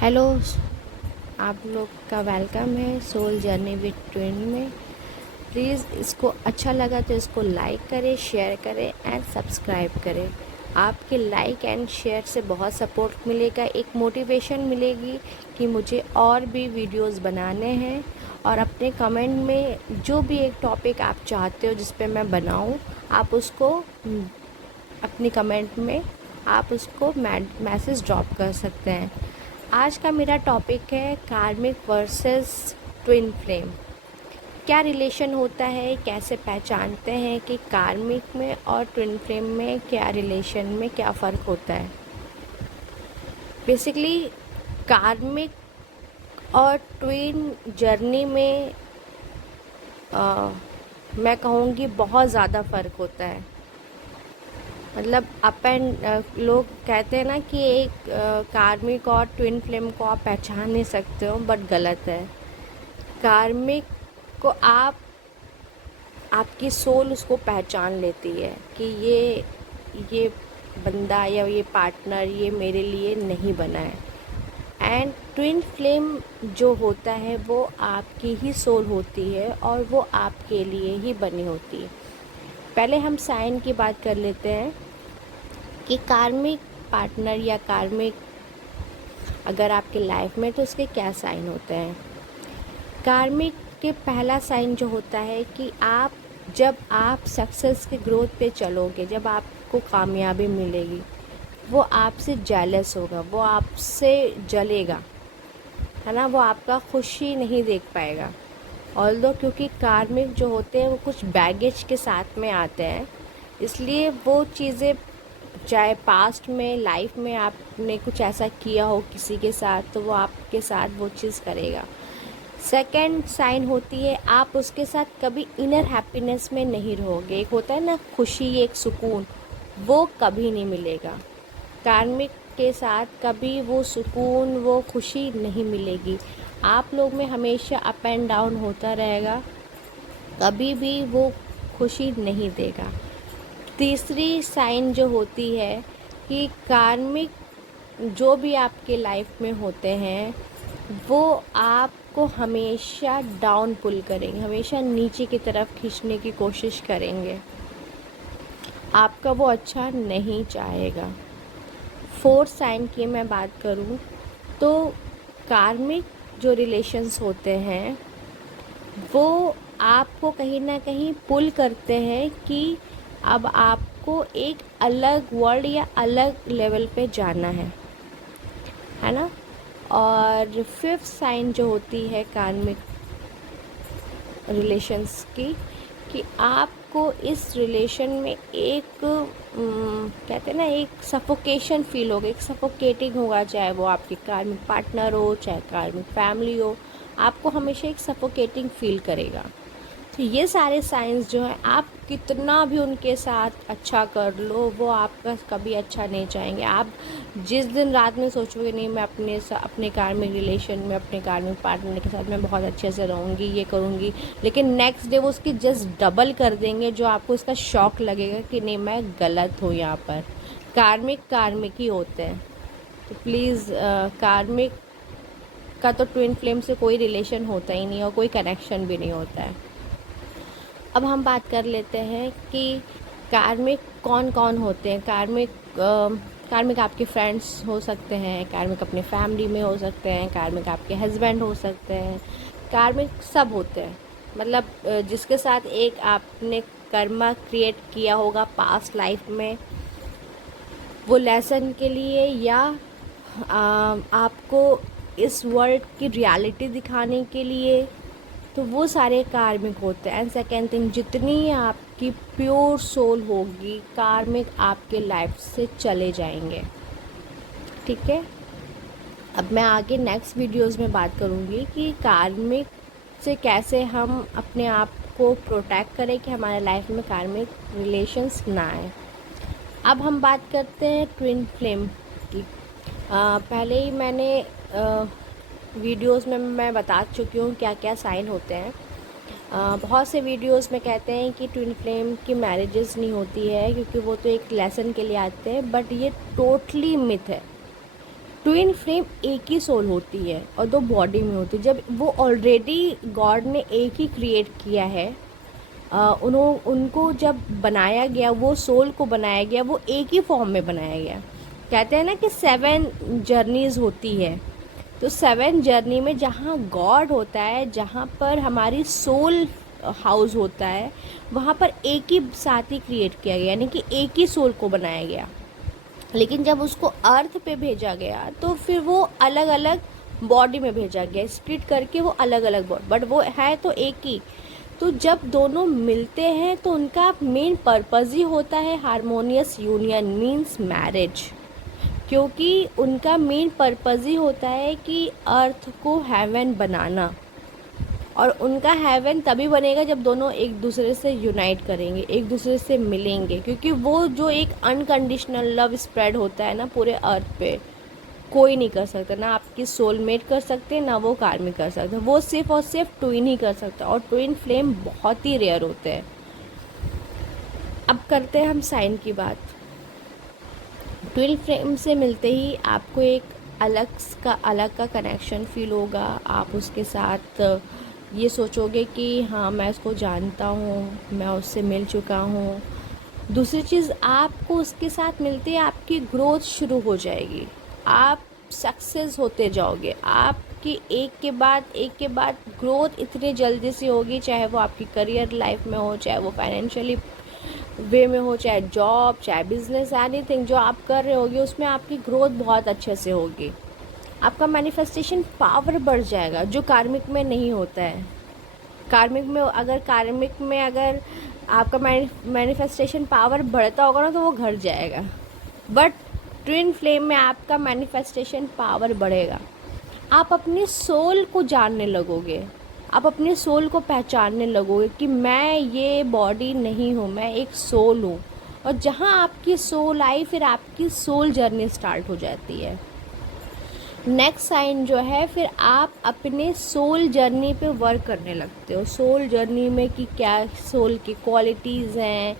Hello, आप लोग का वेलकम है सोल जर्नी विद ट्विन में। प्लीज़ इसको अच्छा लगा तो इसको लाइक करें, शेयर करें एंड सब्सक्राइब करें। आपके लाइक एंड शेयर से बहुत सपोर्ट मिलेगा, एक मोटिवेशन मिलेगी कि मुझे और भी वीडियोस बनाने हैं। और अपने कमेंट में जो भी एक टॉपिक आप चाहते हो जिस पे मैं बनाऊं, आप उसको अपनी कमेंट में आप उसको मैसेज ड्रॉप कर सकते हैं। आज का मेरा टॉपिक है कार्मिक वर्सेस ट्विन फ्लेम। क्या रिलेशन होता है, कैसे पहचानते हैं कि कार्मिक में और ट्विन फ्लेम में क्या रिलेशन में क्या फ़र्क होता है। बेसिकली कार्मिक और ट्विन जर्नी में मैं कहूँगी बहुत ज़्यादा फ़र्क होता है। मतलब अप एंड लोग कहते हैं ना कि एक कार्मिक और ट्विन फ्लेम को आप पहचान नहीं सकते हो, बट गलत है। कार्मिक को आपकी सोल उसको पहचान लेती है कि ये बंदा या ये पार्टनर ये मेरे लिए नहीं बना है। एंड ट्विन फ्लेम जो होता है वो आपकी ही सोल होती है और वो आपके लिए ही बनी होती है। पहले हम साइन की बात कर लेते हैं कि कार्मिक पार्टनर या कार्मिक अगर आपके लाइफ में तो उसके क्या साइन होते हैं। कार्मिक के पहला साइन जो होता है कि जब आप सक्सेस के ग्रोथ पे चलोगे, जब आपको कामयाबी मिलेगी, वो आपसे जेलस होगा, वो आपसे जलेगा, है ना। वो आपका खुशी नहीं देख पाएगा। ऑल्दो क्योंकि कार्मिक जो होते हैं वो कुछ बैगेज के साथ में आते हैं, इसलिए वो चीज़ें चाहे पास्ट में लाइफ में आपने कुछ ऐसा किया हो किसी के साथ, तो वो आपके साथ वो चीज़ करेगा। सेकंड साइन होती है आप उसके साथ कभी इनर हैप्पीनेस में नहीं रहोगे। एक होता है ना खुशी, एक सुकून, वो कभी नहीं मिलेगा। कार्मिक के साथ कभी वो सुकून वो खुशी नहीं मिलेगी। आप लोग में हमेशा अप एंड डाउन होता रहेगा, कभी भी वो खुशी नहीं देगा। तीसरी साइन जो होती है कि कार्मिक जो भी आपके लाइफ में होते हैं वो आपको हमेशा डाउन पुल करेंगे, हमेशा नीचे की तरफ खींचने की कोशिश करेंगे, आपका वो अच्छा नहीं चाहेगा। फोर्थ साइन की मैं बात करूं तो कार्मिक जो रिलेशंस होते हैं वो आपको कहीं ना कहीं पुल करते हैं कि अब आपको एक अलग वर्ल्ड या अलग लेवल पे जाना है ना। और फिफ्थ साइन जो होती है कार्मिक रिलेशंस की कि आपको इस रिलेशन में एक कहते हैं ना एक सफोकेशन फील होगा, एक सफोकेटिंग होगा, चाहे वो आपके कार्मिक पार्टनर हो चाहे कार्मिक फैमिली हो, आपको हमेशा एक सफोकेटिंग फील करेगा। तो ये सारे साइंस जो हैं आप कितना भी उनके साथ अच्छा कर लो वो आपका कभी अच्छा नहीं चाहेंगे। आप जिस दिन रात में सोचोगे नहीं मैं अपने कार्मिक रिलेशन में अपने कार्मिक पार्टनर के साथ मैं बहुत अच्छे से रहूँगी, ये करूँगी, लेकिन नेक्स्ट डे वो उसकी जस्ट डबल कर देंगे, जो आपको इसका शॉक लगेगा कि नहीं मैं गलत हूँ यहाँ पर। कार्मिक ही होते हैं। तो प्लीज़ कार्मिक का तो ट्विन फ्लेम से कोई रिलेशन होता ही नहीं और कोई कनेक्शन भी नहीं होता है। अब हम बात कर लेते हैं कि कार्मिक कौन कौन होते हैं। कार्मिक आपके फ्रेंड्स हो सकते हैं, कार्मिक अपने फैमिली में हो सकते हैं, कार्मिक आपके हस्बैंड हो सकते हैं, कार्मिक सब होते हैं। मतलब जिसके साथ एक आपने कर्मा क्रिएट किया होगा पास्ट लाइफ में, वो लेसन के लिए या आपको इस वर्ल्ड की रियलिटी दिखाने के लिए, तो वो सारे कार्मिक होते हैं। एंड सेकेंड थिंग, जितनी आपकी प्योर सोल होगी कार्मिक आपके लाइफ से चले जाएंगे। ठीक है, अब मैं आगे नेक्स्ट वीडियोस में बात करूँगी कि कार्मिक से कैसे हम अपने आप को प्रोटेक्ट करें कि हमारे लाइफ में कार्मिक रिलेशंस ना आए। अब हम बात करते हैं ट्विन फ्लेम की। पहले ही मैंने वीडियोस में मैं बता चुकी हूँ क्या क्या साइन होते हैं। बहुत से वीडियोस में कहते हैं कि ट्विन फ्लेम की मैरिजेस नहीं होती है क्योंकि वो तो एक लेसन के लिए आते हैं, बट ये टोटली मिथ है। ट्विन फ्लेम एक ही सोल होती है और दो बॉडी में होती है। जब वो ऑलरेडी गॉड ने एक ही क्रिएट किया है, उनको जब बनाया गया, वो सोल को बनाया गया, वो एक ही फॉर्म में बनाया गया। कहते हैं ना कि 7 जर्नीज़ होती है, तो 7 जर्नी में जहाँ गॉड होता है, जहाँ पर हमारी सोल हाउस होता है, वहाँ पर एक ही साथ ही क्रिएट किया गया, यानी कि एक ही सोल को बनाया गया। लेकिन जब उसको अर्थ पे भेजा गया तो फिर वो अलग अलग बॉडी में भेजा गया, स्प्लिट करके वो अलग अलग बॉडी, बट वो है तो एक ही। तो जब दोनों मिलते हैं तो उनका मेन पर्पज़ ही होता है हारमोनियस यूनियन, मीन्स मैरिज। क्योंकि उनका मेन पर्पज़ ही होता है कि अर्थ को हेवन बनाना, और उनका हेवन तभी बनेगा जब दोनों एक दूसरे से यूनाइट करेंगे, एक दूसरे से मिलेंगे। क्योंकि वो जो एक अनकंडीशनल लव स्प्रेड होता है ना पूरे अर्थ पे, कोई नहीं कर सकता, ना आपकी सोलमेट कर सकते, ना वो कार्मिक कर सकते, वो सिर्फ और सिर्फ ट्विन ही कर सकता। और ट्विन फ्लेम बहुत ही रेयर होते हैं। अब करते हैं हम साइन की बात। ट्विन फ्लेम से मिलते ही आपको एक अलग का कनेक्शन फील होगा। आप उसके साथ ये सोचोगे कि हाँ, मैं उसको जानता हूँ, मैं उससे मिल चुका हूँ। दूसरी चीज़, आपको उसके साथ मिलते ही आपकी ग्रोथ शुरू हो जाएगी, आप सक्सेस होते जाओगे। आपकी एक के बाद ग्रोथ इतनी जल्दी से होगी, चाहे वो आपकी करियर लाइफ में हो, चाहे वो फाइनेंशियली वे में हो, चाहे जॉब, चाहे बिजनेस, एनीथिंग जो आप कर रहे होगे उसमें आपकी ग्रोथ बहुत अच्छे से होगी। आपका मैनिफेस्टेशन पावर बढ़ जाएगा, जो कार्मिक में नहीं होता है। कार्मिक में अगर आपका मैनिफेस्टेशन पावर बढ़ता होगा ना तो वो घट जाएगा, बट ट्विन फ्लेम में आपका मैनिफेस्टेशन पावर बढ़ेगा। आप अपनी सोल को जानने लगोगे, आप अपने सोल को पहचानने लगोगे कि मैं ये बॉडी नहीं हूँ, मैं एक सोल हूँ। और जहाँ आपकी सोल आई, फिर आपकी सोल जर्नी स्टार्ट हो जाती है। नेक्स्ट साइन जो है, फिर आप अपने सोल जर्नी पे वर्क करने लगते हो। सोल जर्नी में कि क्या सोल की क्वालिटीज़ हैं,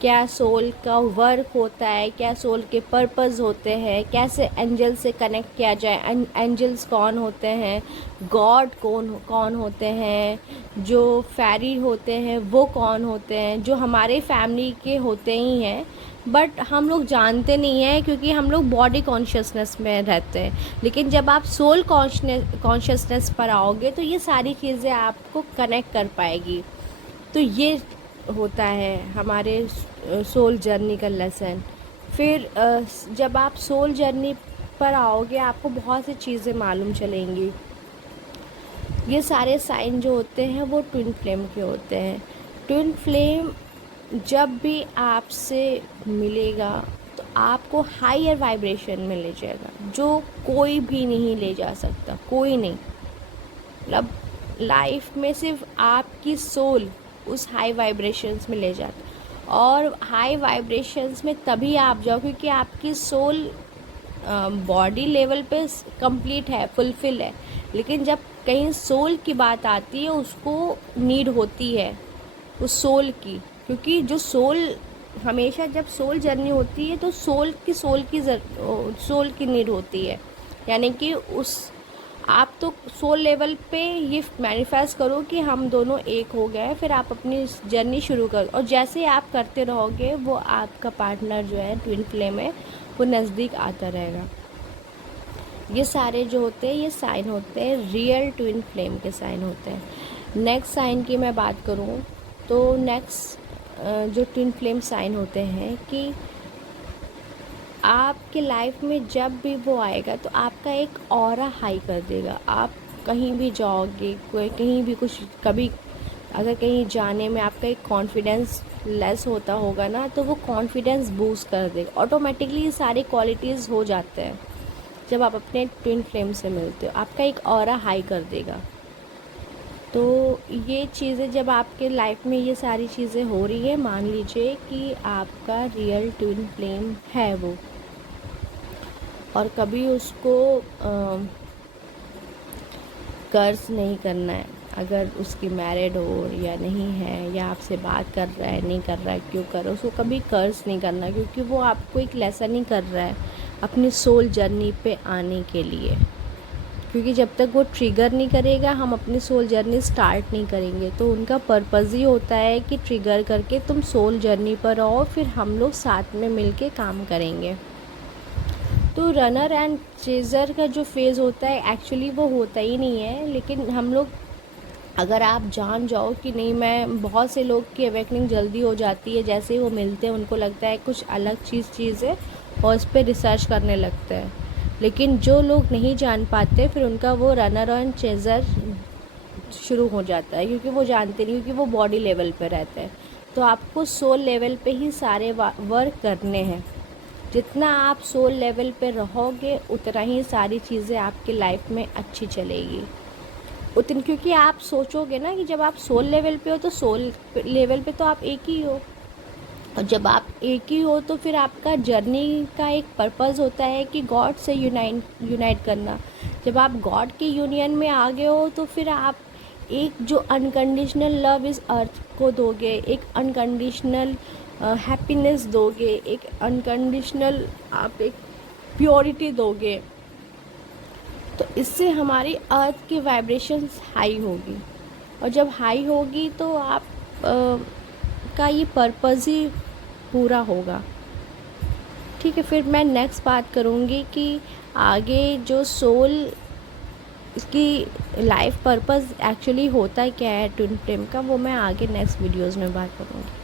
क्या सोल का वर्क होता है, क्या सोल के पर्पस होते हैं, कैसे एंजल से कनेक्ट किया जाए, एंजल्स कौन होते हैं, गॉड कौन होते हैं, जो फेरी होते हैं वो कौन होते हैं, जो हमारे फैमिली के होते ही हैं बट हम लोग जानते नहीं हैं क्योंकि हम लोग बॉडी कॉन्शियसनेस में रहते हैं। लेकिन जब आप सोल कॉन्शियसनेस पर आओगे तो ये सारी चीज़ें आपको कनेक्ट कर पाएगी। तो ये होता है हमारे सोल जर्नी का लेसन। फिर जब आप सोल जर्नी पर आओगे आपको बहुत सी चीज़ें मालूम चलेंगी। ये सारे साइन जो होते हैं वो ट्विन फ्लेम के होते हैं। ट्विन फ्लेम जब भी आपसे मिलेगा तो आपको हायर वाइब्रेशन में ले जाएगा, जो कोई भी नहीं ले जा सकता, कोई नहीं। मतलब लाइफ में सिर्फ आपकी सोल उस हाई वाइब्रेशंस में ले जाता है। और हाई वाइब्रेशंस में तभी आप जाओ क्योंकि आपकी सोल बॉडी लेवल पे कंप्लीट है, फुलफिल है। लेकिन जब कहीं सोल की बात आती है उसको नीड होती है उस सोल की, क्योंकि जो सोल हमेशा जब सोल जर्नी होती है तो सोल की नीड होती है। यानी कि उस आप तो सोल लेवल पे ये मैनिफेस्ट करो कि हम दोनों एक हो गए, फिर आप अपनी जर्नी शुरू करो। और जैसे आप करते रहोगे वो आपका पार्टनर जो है ट्विन फ्लेम है वो नज़दीक आता रहेगा। ये सारे जो होते हैं ये साइन होते हैं, रियल ट्विन फ्लेम के साइन होते हैं। नेक्स्ट साइन की मैं बात करूँ तो नेक्स्ट जो ट्विन फ्लेम साइन होते हैं कि आपके लाइफ में जब भी वो आएगा तो आपका एक ऑरा हाई कर देगा। आप कहीं भी जाओगे, कहीं भी कुछ, कभी अगर कहीं जाने में आपका एक कॉन्फिडेंस लेस होता होगा ना तो वो कॉन्फिडेंस बूस्ट कर देगा। ऑटोमेटिकली ये सारी क्वालिटीज़ हो जाते हैं जब आप अपने ट्विन फ्लेम से मिलते हो, आपका एक ऑरा हाई कर देगा। तो ये चीज़ें जब आपके लाइफ में ये सारी चीज़ें हो रही है, मान लीजिए कि आपका रियल ट्विन फ्लेम है वो, और कभी उसको कर्ज नहीं करना है। अगर उसकी मैरिड हो या नहीं है, या आपसे बात कर रहा है नहीं कर रहा है, क्यों कर रहा है, उसको कभी कर्ज नहीं करना, क्योंकि वो आपको एक लेसन ही कर रहा है। अपनी सोल जर्नी पे आने के लिए, क्योंकि जब तक वो ट्रिगर नहीं करेगा हम अपनी सोल जर्नी स्टार्ट नहीं करेंगे। तो उनका पर्पज़ ही होता है कि ट्रिगर करके तुम सोल जर्नी पर आओ, फिर हम लोग साथ में मिलके काम करेंगे। तो रनर एंड चेज़र का जो फेज़ होता है एक्चुअली वो होता ही नहीं है, लेकिन हम लोग अगर आप जान जाओ कि नहीं, मैं बहुत से लोग की अवेकनिंग जल्दी हो जाती है, जैसे ही वो मिलते हैं उनको लगता है कुछ अलग चीज़ है और उस पर रिसर्च करने लगते हैं। लेकिन जो लोग नहीं जान पाते फिर उनका वो रनर एंड चेज़र शुरू हो जाता है, क्योंकि वो जानते नहीं, क्योंकि वो बॉडी लेवल पे रहते हैं। तो आपको सोल लेवल पे ही सारे वर्क करने हैं। जितना आप सोल लेवल पे रहोगे उतना ही सारी चीज़ें आपकी लाइफ में अच्छी चलेगी। उतनी, क्योंकि आप सोचोगे ना कि जब आप सोल लेवल पे हो तो सोल लेवल पे तो आप एक ही हो, और जब आप एक ही हो तो फिर आपका जर्नी का एक पर्पज़ होता है कि गॉड से यूनाइट करना। जब आप गॉड के यूनियन में आ गए हो तो फिर आप एक जो अनकंडीशनल लव इस अर्थ को दोगे, एक अनकंडीशनल हैप्पीनेस दोगे, एक अनकंडीशनल आप एक प्योरिटी दोगे। तो इससे हमारी अर्थ की वाइब्रेशंस हाई होगी, और जब हाई होगी तो आप का ये पर्पज़ ही पूरा होगा। ठीक है, फिर मैं नेक्स्ट बात करूँगी कि आगे जो सोल की लाइफ पर्पज़ एक्चुअली होता क्या है ट्विन फ्लेम का, वो मैं आगे नेक्स्ट वीडियोज़ में बात करूँगी।